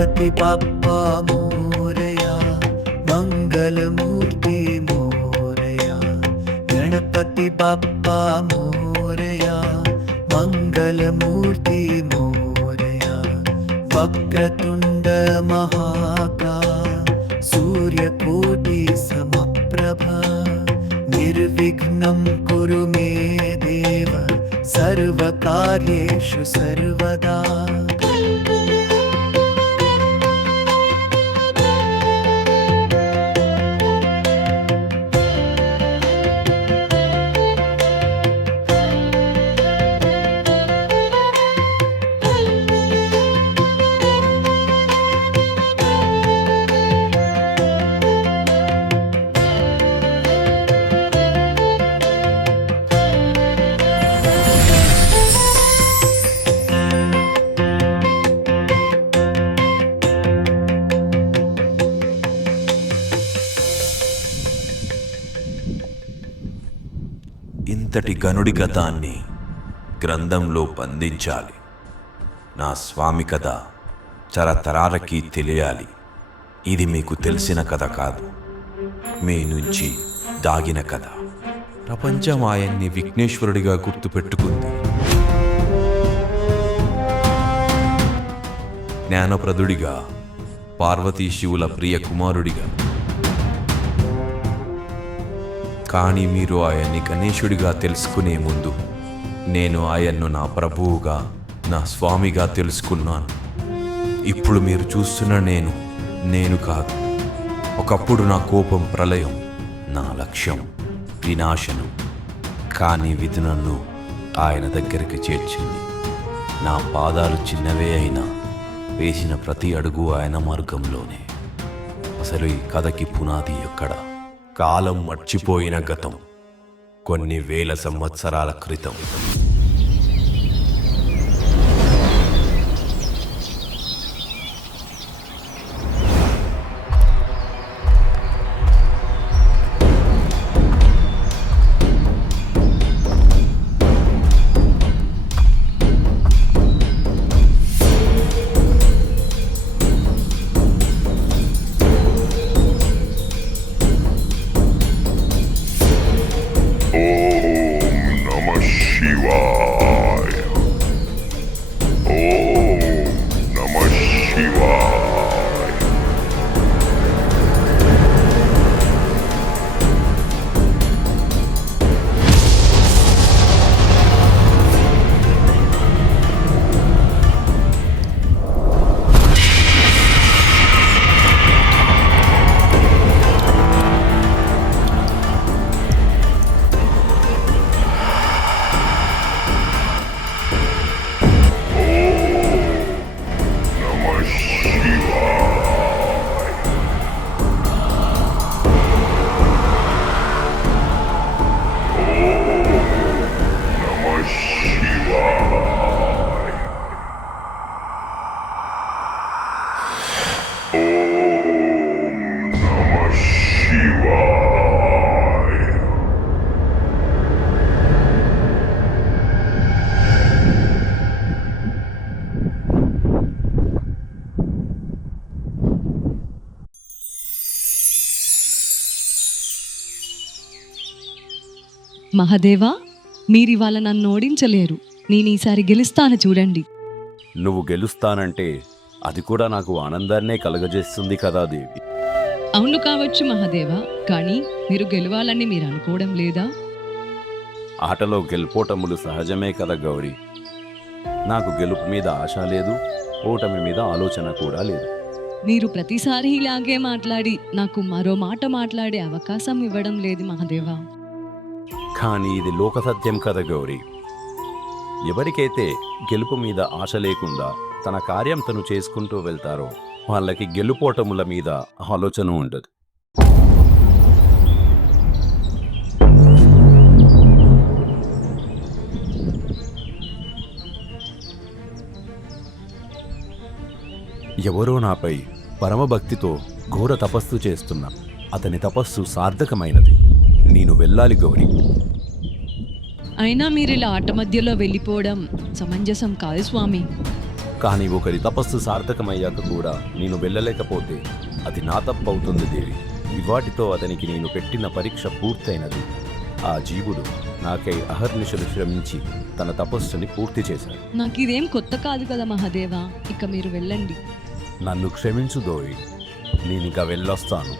गणपति बाप्पा मोरया, मंगलमूर्ति मोरया। गणपति बाप्पा मोरया, मंगलमूर्ति मोरया। वक्रतुंड महाकाय, सूर्यकोटि समप्रभा। निर्विघ्नं कुरु मे देव, सर्वकार्येषु सर्वदा। ఇంతటి గనుడి గతాన్ని గ్రంథంలో బంధించాలి. నా స్వామి కథ తరతరాలకి తెలియాలి. ఇది మీకు తెలిసిన కథ కాదు, మీ నుంచి దాగిన కథ. ప్రపంచం ఆయన్ని విఘ్నేశ్వరుడిగా గుర్తుపెట్టుకుంది. జ్ఞానప్రదుడిగా, పార్వతీ శివుల ప్రియ కుమారుడిగా. కానీ మీరు ఆయన్ని గణేశుడిగా తెలుసుకునే ముందు నేను ఆయన్ను నా ప్రభువుగా, నా స్వామిగా తెలుసుకున్నాను. ఇప్పుడు మీరు చూస్తున్న నేను కాదు. ఒకప్పుడు నా కోపం ప్రళయం, నా లక్ష్యం వినాశనం. కానీ విధి నన్ను ఆయన దగ్గరికి చేర్చింది. నా పాదాలు చిన్నవే అయినా వేసిన ప్రతి అడుగు ఆయన మార్గంలోనే. అసలు ఈ కథకి పునాది ఎక్కడ? కాలం మర్చిపోయిన గతం, కొన్ని వేల సంవత్సరాల క్రితం. మహాదేవా, మీరివాళ నన్ను ఓడించలేరు. నేను ఈసారి గెలుస్తాను చూడండి. నువ్వు గెలుస్తానంటే అది కూడా నాకు ఆనందాన్నే కలగజేస్తుంది కదా దేవి. అవును కావచ్చు మహాదేవా, కానీ మీరు గెలవాలని మీరు అనుకోవడం లేదా? ఆటలో గెలుపోటములు సహజమే కదా గౌరీ. నాకు గెలుపు మీద ఆశ లేదు, ఓటమి మీద ఆలోచన కూడా లేదు. మీరు ప్రతిసారి ఇలాగే మాట్లాడి నాకు మరో మాట మాట్లాడే అవకాశం ఇవ్వడం లేదు మహాదేవా. కానీ ఇది లోక సత్యం కదా గౌరీ. ఎవరికైతే గెలుపు మీద ఆశ లేకుండా తన కార్యం తను చేసుకుంటూ వెళ్తారో వాళ్ళకి గెలుపోటముల మీద ఆలోచన ఉండదు. ఎవరో నాపై పరమభక్తితో ఘోర తపస్సు చేస్తున్నా. అతని తపస్సు సార్థకమైనది. నేను వెళ్ళాలి గౌరీ. అయినా మీరు ఇలా ఆట మధ్యలో వెళ్ళిపోవడం సమంజసం కాదు స్వామి. కానీ ఒకరి తపస్సు సార్థకమయ్యాక కూడా నేను వెళ్ళలేకపోతే అది నా తప్పు అవుతుంది దేవి. ఇవాటితో అతనికి నేను పెట్టిన పరీక్ష పూర్తయినది. ఆ జీవుడు నాకై అహర్నిశలు శ్రమించి తన తపస్సుని పూర్తి చేశాడు. నాకు ఇదేం కొత్త కాదు కదా మహాదేవా, ఇక మీరు వెళ్ళండి. నన్ను క్షమించు దోయి, నేనిక వెళ్ళొస్తాను.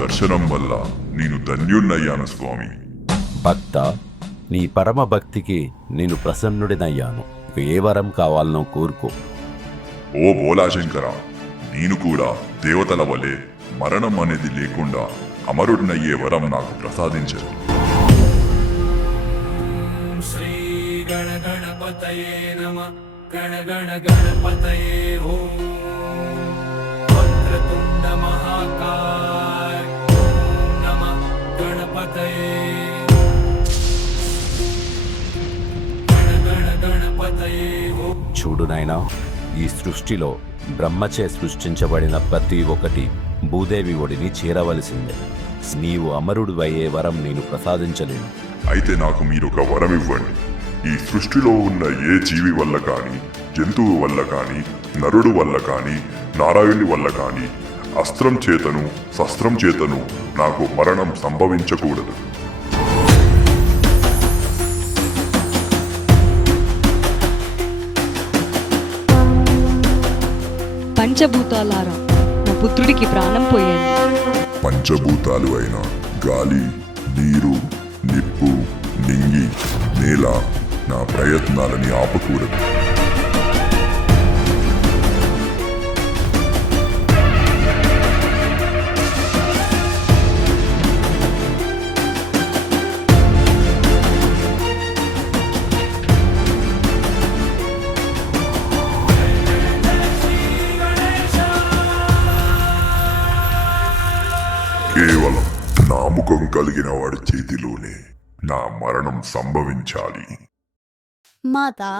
దర్శనం వల్ల నేను ధన్యుణ్ణయ్యాను స్వామి. భక్త, నీ పరమ భక్తికి నేను ప్రసన్నుడినయ్యాను. ఏ వరం కావాలనో కోరుకో. ఓ బోలాశంకర, నేను కూడా దేవతల వలె మరణం అనేది లేకుండా అమరుడినయ్యే వరం నాకు ప్రసాదించరు. శ్రీ గణ గణపతయే నమః. గణ గణ గణపతయే ఓం. వక్రతుండ మహాకాయ ఓం నమః గణపతయే. గణ గణ గణపతయే ఓం. చూడు నాయనా, ఈ సృష్టిలో బ్రహ్మచే సృష్టించబడిన ప్రతి ఒక్కటి భూదేవి ఒడిని చేరవలసిందే. నీవు అమరుడు అయ్యే వరం నేను ప్రసాదించలేను. అయితే నాకు మీరొక వరం ఇవ్వండి. ఈ సృష్టిలో ఉన్న ఏ జీవి వల్ల కానీ, జంతువు వల్ల కానీ, నరుడు వల్ల కానీ, నారాయణుడి వల్ల కానీ అస్త్రం చేతను శస్త్రం చేతను నాకు మరణం సంభవించకూడదు. పంచభూతాలారా, నా పుత్రుడికి ప్రాణం పోయేది. పంచభూతాలు అయిన గాలి, నీరు, నిప్పు, నింగి, నేల నా ప్రయత్నాలని ఆపకూడదు. కేవలం నాముఖం కలిగిన వాడి చేతిలోనే నా మరణం సంభవించాలి. మాతా